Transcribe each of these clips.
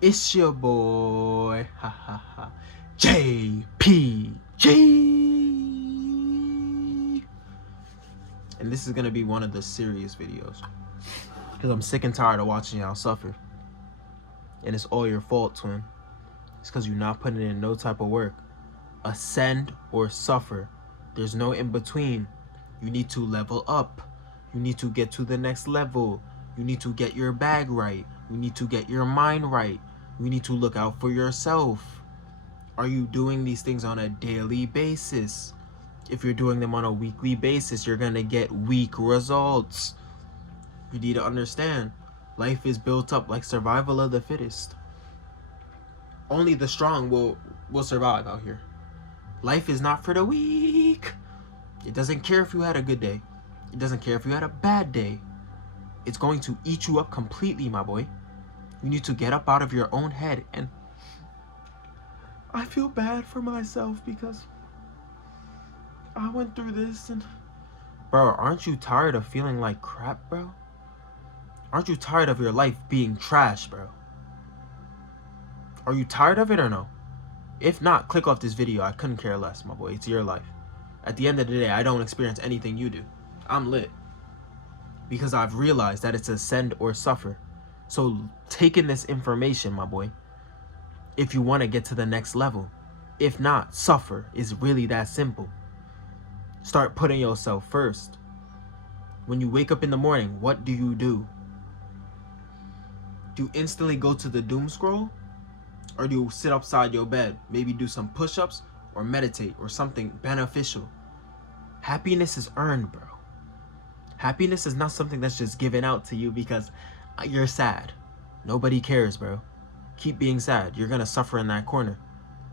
It's your boy, ha ha ha, JPG. And this is gonna be one of the serious videos. Because I'm sick and tired of watching y'all suffer. And it's all your fault, twin. It's because you're not putting in no type of work. Ascend or suffer. There's no in between. You need to level up. You need to get to the next level. You need to get your bag right. You need to get your mind right. You need to look out for yourself. Are you doing these things on a daily basis? If you're doing them on a weekly basis, you're gonna get weak results. You need to understand, life is built up like survival of the fittest. Only the strong will survive out here. Life is not for the weak. It doesn't care if you had a good day. It doesn't care if you had a bad day. It's going to eat you up completely, my boy. You need to get up out of your own head. And I feel bad for myself because I went through this and... Bro, aren't you tired of feeling like crap, bro? Aren't you tired of your life being trash, bro? Are you tired of it or no? If not, click off this video. I couldn't care less, my boy. It's your life. At the end of the day, I don't experience anything you do. I'm lit. Because I've realized that it's ascend or suffer. So take in this information, my boy, if you want to get to the next level. If not, suffer. Is really that simple. Start putting yourself first. When you wake up in the morning, what do? Do you instantly go to the doom scroll? Or do you sit upside your bed, maybe do some push-ups or meditate or something beneficial? Happiness is earned, bro. Happiness is not something that's just given out to you because you're sad. Nobody cares, bro. Keep being sad. You're gonna suffer in that corner.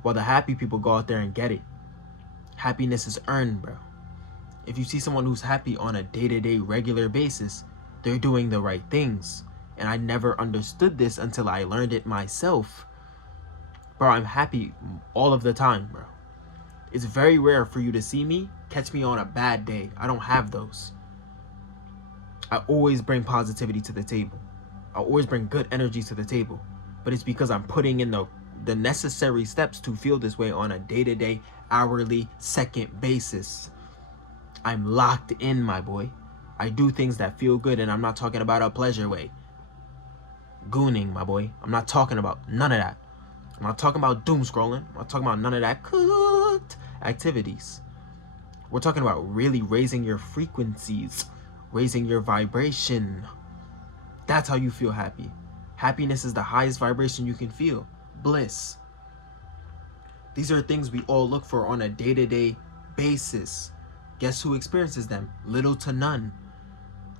While the happy people go out there and get it. Happiness is earned, bro. If you see someone who's happy on a day-to-day regular basis, they're doing the right things. And I never understood this until I learned it myself. Bro, I'm happy all of the time, bro. It's very rare for you to see me, catch me on a bad day. I don't have those. I always bring positivity to the table. I always bring good energy to the table. But it's because I'm putting in the necessary steps to feel this way on a day-to-day, hourly, second basis. I'm locked in, my boy. I do things that feel good, and I'm not talking about a pleasure way. Gooning, my boy. I'm not talking about none of that. I'm not talking about doom scrolling. I'm not talking about none of that cooked activities. We're talking about really raising your frequencies, raising your vibration. That's how you feel happy. Happiness is the highest vibration you can feel. Bliss. These are things we all look for on a day-to-day basis. Guess who experiences them? Little to none.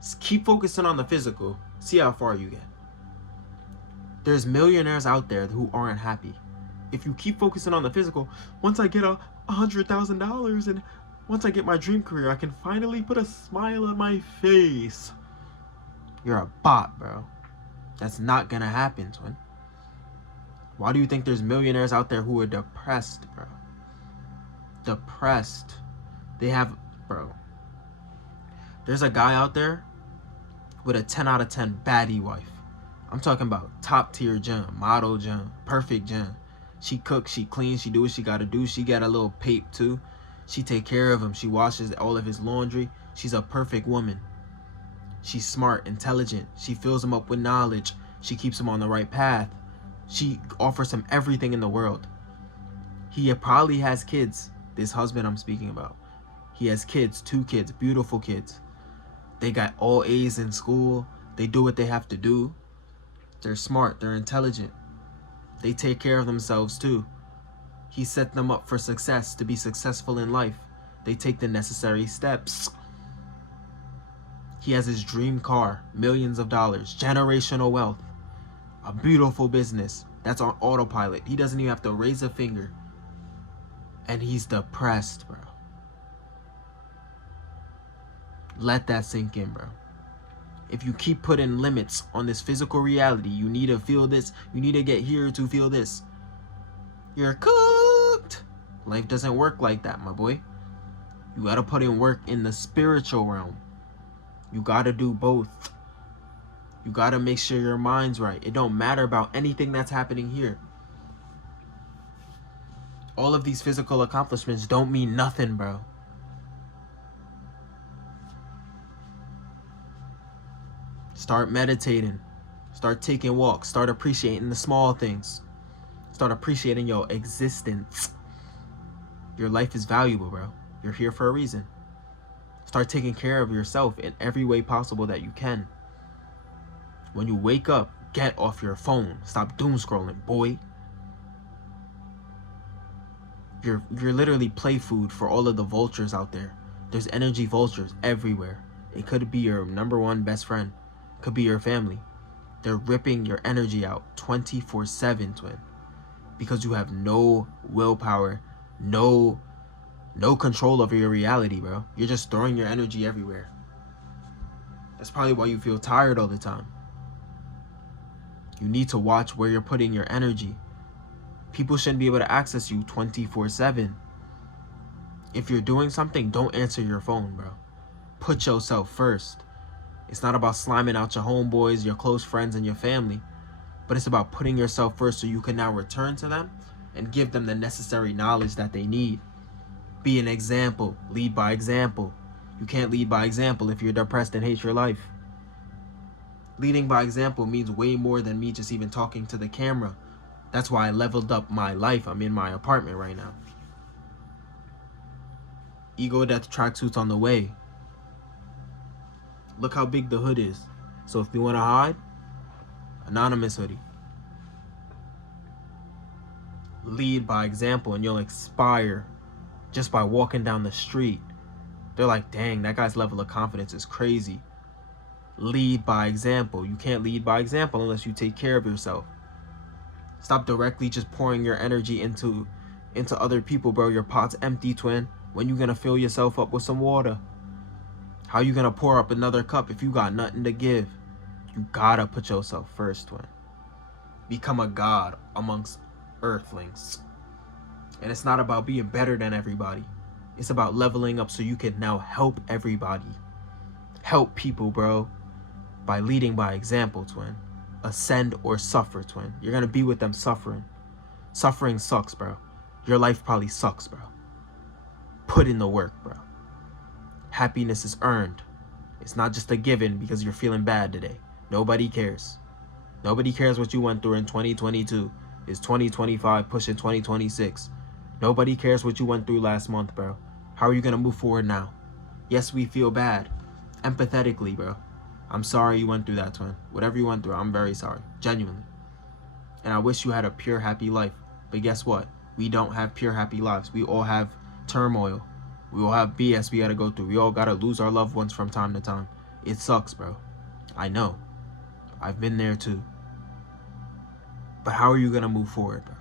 Just keep focusing on the physical. See how far you get. There's millionaires out there who aren't happy. If you keep focusing on the physical, once I get $100,000 and once I get my dream career, I can finally put a smile on my face. You're a bot, bro. That's not gonna happen, twin. Why do you think there's millionaires out there who are depressed, bro? Depressed. They have, bro. There's a guy out there with a 10 out of 10 baddie wife. I'm talking about top tier gem, model gem, perfect gem. She cooks, she cleans, she do what she gotta do. She got a little pape too. She take care of him. She washes all of his laundry. She's a perfect woman. She's smart, intelligent. She fills him up with knowledge. She keeps him on the right path. She offers him everything in the world. He probably has kids. This husband I'm speaking about. He has kids, 2 kids, beautiful kids. They got all A's in school. They do what they have to do. They're smart. They're intelligent. They take care of themselves too. He set them up for success, to be successful in life. They take the necessary steps. He has his dream car, millions of dollars, generational wealth, a beautiful business that's on autopilot. He doesn't even have to raise a finger. And he's depressed, bro. Let that sink in, bro. If you keep putting limits on this physical reality, you need to feel this, you need to get here to feel this, you're cooked. Life doesn't work like that, my boy. You gotta put in work in the spiritual realm. You gotta do both. You gotta make sure your mind's right. It don't matter about anything that's happening here. All of these physical accomplishments don't mean nothing, bro. Start meditating. Start taking walks. Start appreciating the small things. Start appreciating your existence. Your life is valuable, bro. You're here for a reason. Start taking care of yourself in every way possible that you can. When you wake up, get off your phone. Stop doom scrolling, boy. You're literally play food for all of the vultures out there. There's energy vultures everywhere. It could be your number one best friend. It could be your family. They're ripping your energy out 24/7, twin. Because you have no willpower, no control over your reality, bro. You're just throwing your energy everywhere. That's probably why you feel tired all the time. You need to watch where you're putting your energy. People shouldn't be able to access you 24/7. If you're doing something, don't answer your phone, bro. Put yourself first. It's not about sliming out your homeboys, your close friends, and your family, but it's about putting yourself first so you can now return to them and give them the necessary knowledge that they need. Be an example. Lead by example. You can't lead by example if you're depressed and hate your life. Leading by example means way more than me just even talking to the camera. That's why I leveled up my life. I'm in my apartment right now. Ego Death tracksuits on the way. Look how big the hood is. So if you want to hide, anonymous hoodie. Lead by example and you'll inspire just by walking down the street. They're like, dang, that guy's level of confidence is crazy. Lead by example. You can't lead by example unless you take care of yourself. Stop directly just pouring your energy into other people, bro. Your pot's empty, twin. When you gonna fill yourself up with some water? How you gonna pour up another cup if you got nothing to give? You gotta put yourself first, twin. Become a god amongst earthlings. And it's not about being better than everybody. It's about leveling up so you can now help everybody. Help people, bro. By leading by example, twin. Ascend or suffer, twin. You're gonna be with them suffering. Suffering sucks, bro. Your life probably sucks, bro. Put in the work, bro. Happiness is earned. It's not just a given because you're feeling bad today. Nobody cares. Nobody cares what you went through in 2022. It's 2025 pushing 2026. Nobody cares what you went through last month, bro. How are you gonna move forward now? Yes, we feel bad. Empathetically, bro. I'm sorry you went through that, twin. Whatever you went through, I'm very sorry. Genuinely. And I wish you had a pure, happy life. But guess what? We don't have pure, happy lives. We all have turmoil. We all have BS we gotta go through. We all gotta lose our loved ones from time to time. It sucks, bro. I know. I've been there too. But how are you gonna move forward, bro?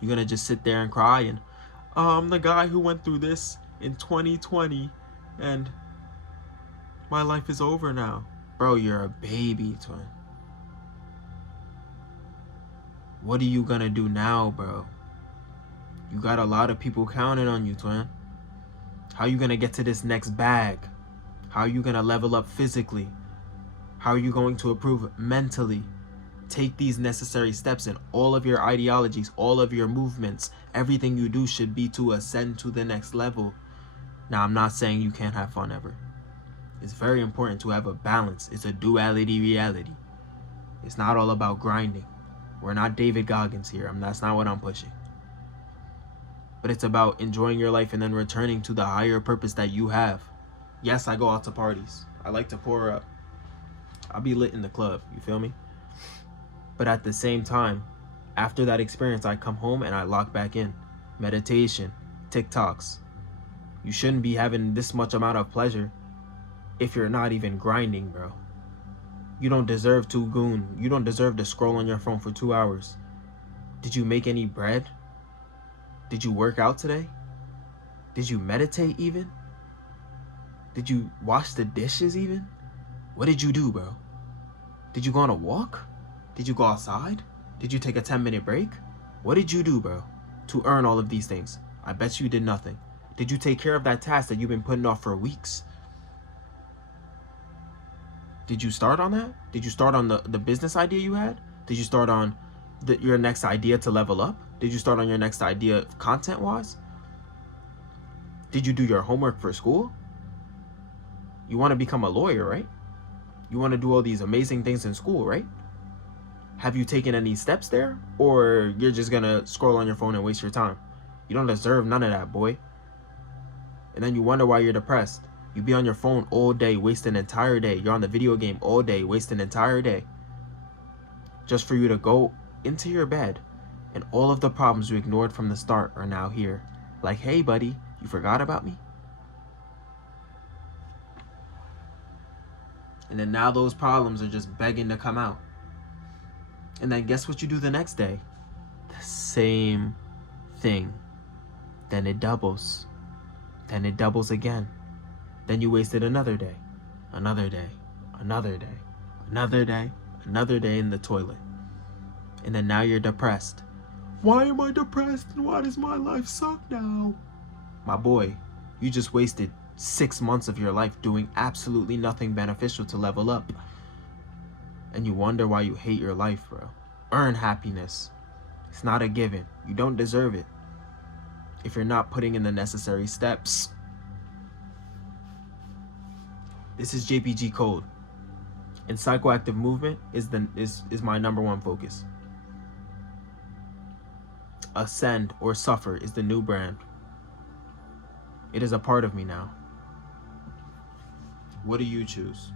You're gonna just sit there and cry and, I'm the guy who went through this in 2020 and my life is over now. Bro, you're a baby, twin. What are you gonna do now, bro? You got a lot of people counting on you, twin. How are you gonna get to this next bag? How are you gonna level up physically? How are you going to improve mentally? Take these necessary steps in all of your ideologies, all of your movements. Everything you do should be to ascend to the next level. Now, I'm not saying you can't have fun ever. It's very important to have a balance. It's a duality reality. It's not all about grinding. We're not David Goggins here. That's not what I'm pushing. But it's about enjoying your life and then returning to the higher purpose that you have. Yes, I go out to parties. I like to pour up. I'll be lit in the club. You feel me? But at the same time, after that experience, I come home and I lock back in. Meditation, TikToks. You shouldn't be having this much amount of pleasure if you're not even grinding, bro. You don't deserve to goon. You don't deserve to scroll on your phone for 2 hours. Did you make any bread? Did you work out today? Did you meditate even? Did you wash the dishes even? What did you do, bro? Did you go on a walk? Did you go outside? Did you take a 10-minute break? What did you do, bro, to earn all of these things? I bet you did nothing. Did you take care of that task that you've been putting off for weeks? Did you start on that? Did you start on the business idea you had? Did you start on your next idea to level up? Did you start on your next idea content-wise? Did you do your homework for school? You want to become a lawyer, right? You want to do all these amazing things in school, right? Have you taken any steps there? Or you're just going to scroll on your phone and waste your time? You don't deserve none of that, boy. And then you wonder why you're depressed. You be on your phone all day, waste an entire day. You're on the video game all day, waste an entire day. Just for you to go into your bed and all of the problems you ignored from the start are now here. Like, hey buddy, you forgot about me? And then now those problems are just begging to come out. And then guess what you do the next day? The same thing. Then it doubles. Then it doubles again. Then you wasted another day, another day, another day, another day, another day in the toilet. And then now you're depressed. Why am I depressed and why does my life suck now? My boy, you just wasted 6 months of your life doing absolutely nothing beneficial to level up. And you wonder why you hate your life, bro. Earn happiness. It's not a given. You don't deserve it if you're not putting in the necessary steps. This is JPG Code, and Psychoactive Movement is my #1 focus. Ascend or Suffer is the new brand. It is a part of me now. What do you choose?